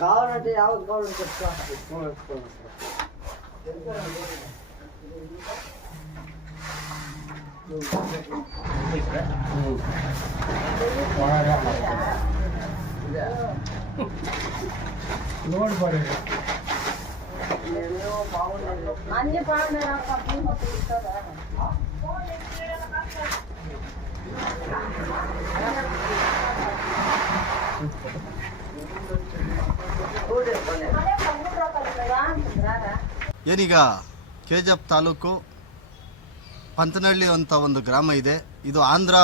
కావాలంటే యావత్ కావాలంటే లోడ్ పడే అన్ని బాగున్నారా ಏನೀಗ ಕೆಜಿಎಫ್ ತಾಲೂಕು ಪಂತನಹಳ್ಳಿ ಅಂತ ಒಂದು ಗ್ರಾಮ ಇದೆ. ಇದು ಆಂಧ್ರ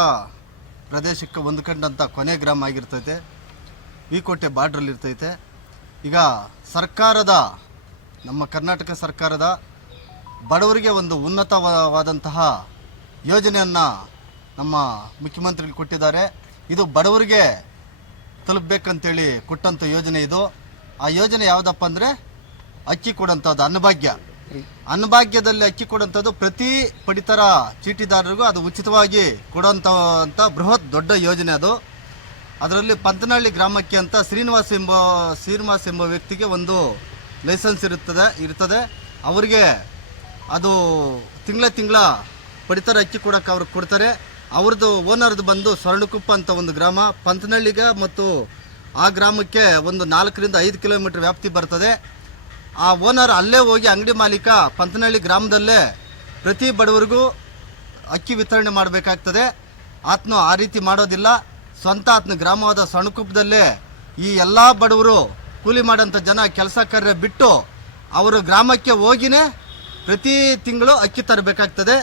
ಪ್ರದೇಶಕ್ಕೆ ಹೊಂದ್ಕೊಂಡಂಥ ಕೊನೆ ಗ್ರಾಮ ಆಗಿರ್ತೈತೆ. ವಿಕೋಟೆ ಬಾರ್ಡ್ರಲ್ಲಿ ಇರ್ತೈತೆ. ಈಗ ಸರ್ಕಾರದ ನಮ್ಮ ಕರ್ನಾಟಕ ಸರ್ಕಾರದ ಬಡವರಿಗೆ ಒಂದು ಉನ್ನತವಾದಂತಹ ಯೋಜನೆಯನ್ನು ನಮ್ಮ ಮುಖ್ಯಮಂತ್ರಿಗಳು ಕೊಟ್ಟಿದ್ದಾರೆ. ಇದು ಬಡವರಿಗೆ ತಲುಪಬೇಕಂತೇಳಿ ಕೊಟ್ಟಂಥ ಯೋಜನೆ ಇದು. ಆ ಯೋಜನೆ ಯಾವುದಪ್ಪ ಅಂದರೆ ಅಕ್ಕಿ ಕೊಡೋಂಥದ್ದು ಅನ್ನಭಾಗ್ಯದಲ್ಲಿ ಅಕ್ಕಿ ಕೊಡೋಂಥದ್ದು ಪ್ರತಿ ಪಡಿತರ ಚೀಟಿದಾರರಿಗೂ ಅದು ಉಚಿತವಾಗಿ ಕೊಡೋಂಥ ಬೃಹತ್ ದೊಡ್ಡ ಯೋಜನೆ ಅದು. ಅದರಲ್ಲಿ ಪಂತನಹಳ್ಳಿ ಗ್ರಾಮಕ್ಕೆ ಅಂತ ಶ್ರೀನಿವಾಸ್ ಎಂಬ ವ್ಯಕ್ತಿಗೆ ಒಂದು ಲೈಸೆನ್ಸ್ ಇರ್ತದೆ. ಅವರಿಗೆ ಅದು ತಿಂಗಳ ಪಡಿತರ ಅಕ್ಕಿ ಕೊಡೋಕೆ ಅವ್ರಿಗೆ ಕೊಡ್ತಾರೆ. ಅವ್ರದ್ದು ಓನರ್ದು ಬಂದು ಸ್ವರ್ಣಕುಪ್ಪ ಅಂತ ಒಂದು ಗ್ರಾಮ ಪಂತನಹಳ್ಳಿಗೆ ಮತ್ತು ಆ ಗ್ರಾಮಕ್ಕೆ ಒಂದು 4 ರಿಂದ 5 ಕಿಲೋಮೀಟರ್ ವ್ಯಾಪ್ತಿ ಬರ್ತದೆ. ಆ ಓನರ್ ಅಲ್ಲೇ ಹೋಗಿ ಅಂಗಡಿ ಮಾಲೀಕ ಪಂತನಹಳ್ಳಿ ಗ್ರಾಮದಲ್ಲೇ ಪ್ರತಿ ಬಡವರಿಗೂ ಅಕ್ಕಿ ವಿತರಣೆ ಮಾಡಬೇಕಾಗ್ತದೆ. ಆತನು ಆ ರೀತಿ ಮಾಡೋದಿಲ್ಲ. ಸ್ವಂತ ಆತನ ಗ್ರಾಮವಾದ ಸ್ವರ್ಣಕುಪ್ಪದಲ್ಲೇ ಈ ಎಲ್ಲ ಬಡವರು ಕೂಲಿ ಮಾಡೋಂಥ ಜನ ಕೆಲಸ ಕಾರ್ಯ ಬಿಟ್ಟು ಅವರು ಗ್ರಾಮಕ್ಕೆ ಹೋಗಿನೇ ಪ್ರತಿ ತಿಂಗಳು ಅಕ್ಕಿ ತರಬೇಕಾಗ್ತದೆ.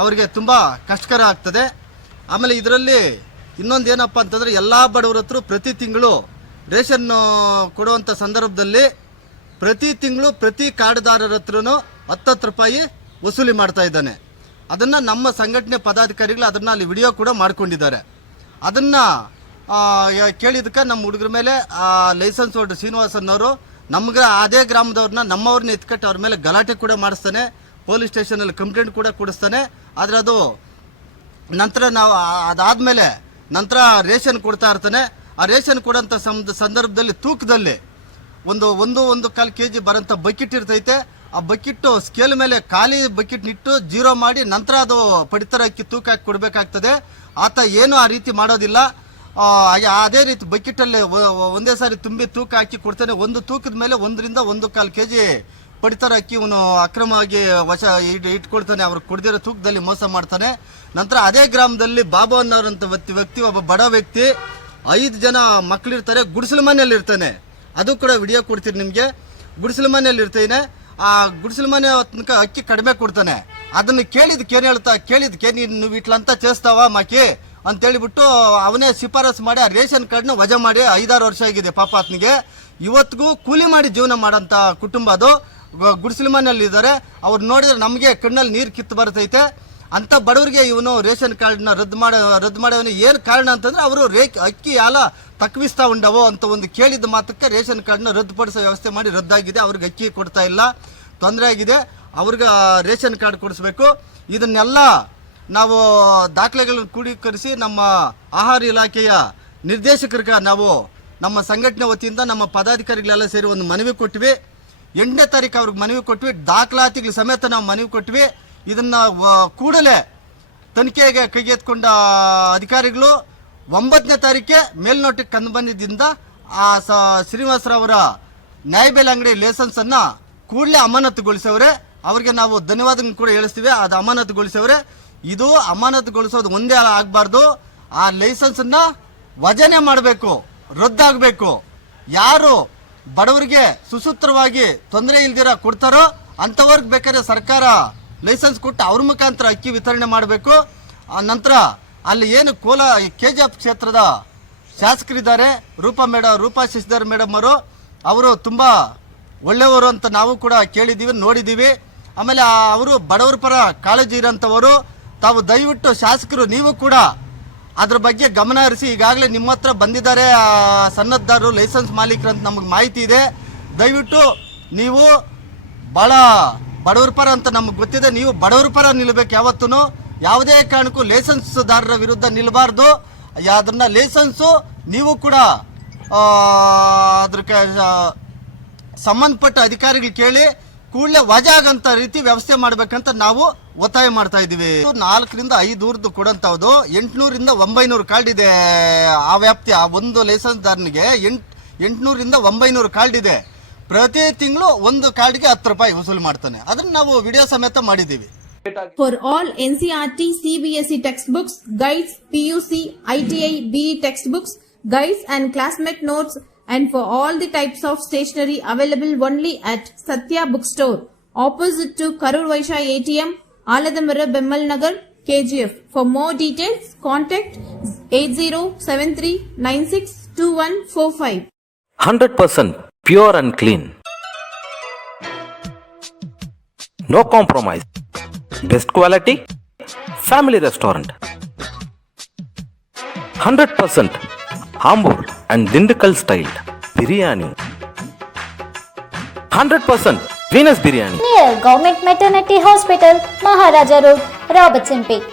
ಅವರಿಗೆ ತುಂಬ ಕಷ್ಟಕರ ಆಗ್ತದೆ. ಆಮೇಲೆ ಇದರಲ್ಲಿ ಇನ್ನೊಂದು ಏನಪ್ಪ ಅಂತಂದರೆ ಎಲ್ಲ ಬಡವರ ಹತ್ರ ಪ್ರತಿ ತಿಂಗಳು ರೇಷನ್ ಕೊಡುವಂಥ ಸಂದರ್ಭದಲ್ಲಿ ಪ್ರತಿ ತಿಂಗಳು ಪ್ರತಿ ಕಾರ್ಡ್ದಾರರ ಹತ್ರನೂ 10 ರೂಪಾಯಿ ವಸೂಲಿ ಮಾಡ್ತಾ ಇದ್ದಾನೆ. ಅದನ್ನು ನಮ್ಮ ಸಂಘಟನೆ ಪದಾಧಿಕಾರಿಗಳು ಅದನ್ನು ಅಲ್ಲಿ ವಿಡಿಯೋ ಕೂಡ ಮಾಡ್ಕೊಂಡಿದ್ದಾರೆ. ಅದನ್ನು ಕೇಳಿದಕ್ಕೆ ನಮ್ಮ ಹುಡುಗರ ಮೇಲೆ ಲೈಸೆನ್ಸ್ ಹೋಲ್ಡರ್ ಶ್ರೀನಿವಾಸನ್ನವರು ನಮ್ಗೆ ಅದೇ ಗ್ರಾಮದವ್ರನ್ನ ನಮ್ಮವ್ರನ್ನ ಎತ್ಕಟ್ಟು ಅವ್ರ ಮೇಲೆ ಗಲಾಟೆ ಕೂಡ ಮಾಡಿಸ್ತಾನೆ. ಪೊಲೀಸ್ ಸ್ಟೇಷನಲ್ಲಿ ಕಂಪ್ಲೇಂಟ್ ಕೂಡ ಕೊಡಿಸ್ತಾನೆ. ಆದರೆ ಅದು ನಂತರ ನಾವು ಅದಾದಮೇಲೆ ನಂತರ ರೇಷನ್ ಕೊಡ್ತಾ ಇರ್ತಾನೆ. ಆ ರೇಷನ್ ಕೊಡೋಂಥ ಸಂದರ್ಭದಲ್ಲಿ ತೂಕದಲ್ಲಿ ಒಂದು 1.25 kg ಬರೋಂಥ ಬಕೆಟ್ ಇರ್ತೈತೆ. ಆ ಬಕೆಟ್ಟು ಸ್ಕೇಲ್ ಮೇಲೆ ಖಾಲಿ ಬಕೆಟ್ ನಿಟ್ಟು 0 ಮಾಡಿ ನಂತರ ಅದು ಪಡಿತರ ಅಕ್ಕಿ ತೂಕ ಹಾಕಿ ಕೊಡಬೇಕಾಗ್ತದೆ. ಆತ ಏನೂ ಆ ರೀತಿ ಮಾಡೋದಿಲ್ಲ. ಅದೇ ರೀತಿ ಬಕೆಟಲ್ಲಿ ಒಂದೇ ಸಾರಿ ತುಂಬಿ ತೂಕ ಹಾಕಿ ಕೊಡ್ತಾನೆ. ಒಂದು ತೂಕದ ಮೇಲೆ 1 ರಿಂದ 1.25 kg ಪಡಿತರ ಅಕ್ಕಿ ಇವನು ಅಕ್ರಮವಾಗಿ ಇಟ್ಕೊಡ್ತಾನೆ. ಅವ್ರು ಕೊಡ್ದಿರೋ ತೂಕದಲ್ಲಿ ಮೋಸ ಮಾಡ್ತಾನೆ. ನಂತರ ಅದೇ ಗ್ರಾಮದಲ್ಲಿ ಬಾಬು ಅನ್ನೋರಂಥ ವ್ಯಕ್ತಿ ಒಬ್ಬ ಬಡ ವ್ಯಕ್ತಿ 5 ಜನ ಮಕ್ಕಳಿರ್ತಾರೆ. ಗುಡಿಸಲು ಮನೆಯಲ್ಲಿ ಇರ್ತಾನೆ. ಅದು ಕೂಡ ವಿಡಿಯೋ ಕೊಡ್ತೀನಿ ನಿಮಗೆ. ಗುಡಿಸಲು ಮನೆಯಲ್ಲಿ ಇರ್ತೇನೆ. ಆ ಗುಡಿಸಲು ಮನೆ ತನಕ ಅಕ್ಕಿ ಕಡಿಮೆ ಕೊಡ್ತಾನೆ. ಅದನ್ನು ಕೇಳಿದ್ಕೆ ನೀನು ಇಟ್ಲಂತ చేస్తావా ಮಾಕಿ ಅಂತೇಳಿಬಿಟ್ಟು ಅವನೇ ಶಿಫಾರಸು ಮಾಡಿ ಆ ರೇಷನ್ ಕಾರ್ಡ್ನ ವಜಾ ಮಾಡಿ 5-6 ವರ್ಷ ಆಗಿದೆ ಪಾಪ ಆತನಿಗೆ. ಇವತ್ತಿಗೂ ಕೂಲಿ ಮಾಡಿ ಜೀವನ ಮಾಡೋಂಥ ಕುಟುಂಬ ಅದು. ಗುಡಿಸಲು ಮನೆಯಲ್ಲಿ ಇದ್ದಾರೆ. ಅವ್ರು ನೋಡಿದ್ರೆ ನಮಗೆ ಕಣ್ಣಲ್ಲಿ ನೀರು ಕಿತ್ತು ಬರ್ತೈತೆ. ಅಂಥ ಬಡವರಿಗೆ ಇವನು ರೇಷನ್ ಕಾರ್ಡ್ನ ರದ್ದು ಮಾಡೋವನು ಏನು ಕಾರಣ ಅಂತಂದರೆ ಅವರು ಅಕ್ಕಿ ಎಲ್ಲ ತಕ್ವಿಸ್ತಾ ಉಂಡವೋ ಅಂತ ಒಂದು ಕೇಳಿದ ಮಾತಕ್ಕೆ ರೇಷನ್ ಕಾರ್ಡ್ನ ರದ್ದುಪಡಿಸೋ ವ್ಯವಸ್ಥೆ ಮಾಡಿ ರದ್ದಾಗಿದೆ. ಅವ್ರಿಗೆ ಅಕ್ಕಿ ಕೊಡ್ತಾ ಇಲ್ಲ, ತೊಂದರೆ ಆಗಿದೆ. ಅವ್ರಿಗೆ ರೇಷನ್ ಕಾರ್ಡ್ ಕೊಡಿಸ್ಬೇಕು. ಇದನ್ನೆಲ್ಲ ನಾವು ದಾಖಲೆಗಳನ್ನು ಕ್ರೋಢೀಕರಿಸಿ ನಮ್ಮ ಆಹಾರ ಇಲಾಖೆಯ ನಿರ್ದೇಶಕರಿಗೆ ನಾವು ನಮ್ಮ ಸಂಘಟನೆ ವತಿಯಿಂದ ನಮ್ಮ ಪದಾಧಿಕಾರಿಗಳೆಲ್ಲ ಸೇರಿ ಒಂದು ಮನವಿ ಕೊಟ್ವಿ. 8ನೇ ತಾರೀಕು ಅವ್ರಿಗೆ ಮನವಿ ಕೊಟ್ವಿ. ದಾಖಲಾತಿಗಳ ಸಮೇತ ನಾವು ಮನವಿ ಕೊಟ್ವಿ. ಇದನ್ನು ಕೂಡಲೇ ತನಿಖೆಗೆ ಕೈಗೆತ್ತಿಕೊಂಡ ಅಧಿಕಾರಿಗಳು 9ನೇ ತಾರೀಕೆ ಮೇಲ್ನೋಟಕ್ಕೆ ಕಂಡು ಬಂದಿದ್ದರಿಂದ ಆ ಶ್ರೀನಿವಾಸರವರ ನ್ಯಾಯಬೆಲೆ ಅಂಗಡಿ ಲೈಸೆನ್ಸನ್ನು ಕೂಡಲೇ ಅಮಾನತುಗೊಳಿಸವ್ರೆ. ಅವರಿಗೆ ನಾವು ಧನ್ಯವಾದ ಕೂಡ ಹೇಳಿಸ್ತೀವಿ. ಅದು ಅಮಾನತುಗೊಳಿಸವ್ರೆ. ಇದು ಅಮಾನತುಗೊಳಿಸೋದು ಒಂದೇ ಆಗಬಾರ್ದು. ಆ ಲೈಸೆನ್ಸನ್ನು ವಜನೆ ಮಾಡಬೇಕು, ರದ್ದಾಗಬೇಕು. ಯಾರು ಬಡವರಿಗೆ ಸುಸೂತ್ರವಾಗಿ ತೊಂದರೆ ಇಲ್ದಿರ ಕೊಡ್ತಾರೋ ಅಂಥವ್ರಿಗೆ ಬೇಕಾದ್ರೆ ಸರ್ಕಾರ ಲೈಸೆನ್ಸ್ ಕೊಟ್ಟು ಅವ್ರ ಮುಖಾಂತರ ಅಕ್ಕಿ ವಿತರಣೆ ಮಾಡಬೇಕು. ನಂತರ ಅಲ್ಲಿ ಏನು KGF ಕ್ಷೇತ್ರದ ಶಾಸಕರಿದ್ದಾರೆ, ರೂಪಾ ಶಶಿಧರ್ ಮೇಡಮ್ ಅವರು ತುಂಬ ಒಳ್ಳೆಯವರು ಅಂತ ನಾವು ಕೂಡ ಕೇಳಿದ್ದೀವಿ, ನೋಡಿದ್ದೀವಿ. ಆಮೇಲೆ ಅವರು ಬಡವರ ಪರ ಕಾಳಜಿ ಇರೋಂಥವರು. ತಾವು ದಯವಿಟ್ಟು ಶಾಸಕರು ನೀವು ಕೂಡ ಅದ್ರ ಬಗ್ಗೆ ಗಮನ ಹರಿಸಿ. ಈಗಾಗಲೇ ನಿಮ್ಮ ಹತ್ರ ಬಂದಿದ್ದಾರೆ ಸನ್ನದ್ಧರು, ಲೈಸೆನ್ಸ್ ಮಾಲೀಕರು ಅಂತ ನಮಗೆ ಮಾಹಿತಿ ಇದೆ. ದಯವಿಟ್ಟು ನೀವು ಭಾಳ ಬಡವರ ಪರ ಅಂತ ನಮಗೆ ಗೊತ್ತಿದೆ, ನೀವು ಬಡವರ ಪರ ನಿಲ್ಲಬೇಕು. ಯಾವತ್ತೂ ಯಾವುದೇ ಕಾರಣಕ್ಕೂ ಲೈಸೆನ್ಸ್ದಾರರ ವಿರುದ್ಧ ನಿಲ್ಲಬಾರ್ದು. ಅದನ್ನ ಲೈಸೆನ್ಸು ನೀವು ಕೂಡ ಅದಕ್ಕೆ ಸಂಬಂಧಪಟ್ಟ ಅಧಿಕಾರಿಗಳು ಕೇಳಿ ಕೂಡಲೇ ವಜಾ ಆಗಂತ ರೀತಿ ವ್ಯವಸ್ಥೆ ಮಾಡಬೇಕಂತ ನಾವು ಒತ್ತಾಯ ಮಾಡ್ತಾ ಇದ್ದೀವಿ. 4 ರಿಂದ 5 ಊರ್ದು ಕೊಡಂತದ್ದು 800 ರಿಂದ 900 ಕಾರ್ಡ್ ಇದೆ. ಆ ವ್ಯಾಪ್ತಿ ಆ ಒಂದು ಲೈಸೆನ್ಸ್ ದಾರನಿಗೆ 800 ರಿಂದ 900 ಕಾರ್ಡ್ ಇದೆ. ಪ್ರತಿ ತಿಂಗಳು ಒಂದು ಕಾರ್ಡ್ಗೆ 10 ರೂಪಾಯಿ ವಸೂಲು ಮಾಡ್ತಾನೆ. ಅದನ್ನ ನಾವು ವಿಡಿಯೋ ಸಮೇತ ಮಾಡಿದ್ದೀವಿ. For all NCERT, CBSE textbooks, guides, PUC, ITI, BE textbooks, guides and classmate notes, and for all the types of stationery available only at Satya Bookstore, opposite to Karur Vaishya ATM, Aladamara, Bemmal Nagar, KGF. For more details, contact 8073962145. 100% pure and clean. No compromise. Best quality. Family restaurant. 100% Ambur and Dindukal style biryani. 100% Venus biryani. Near Government Maternity Hospital, Maharaja Road, Robertson Peak.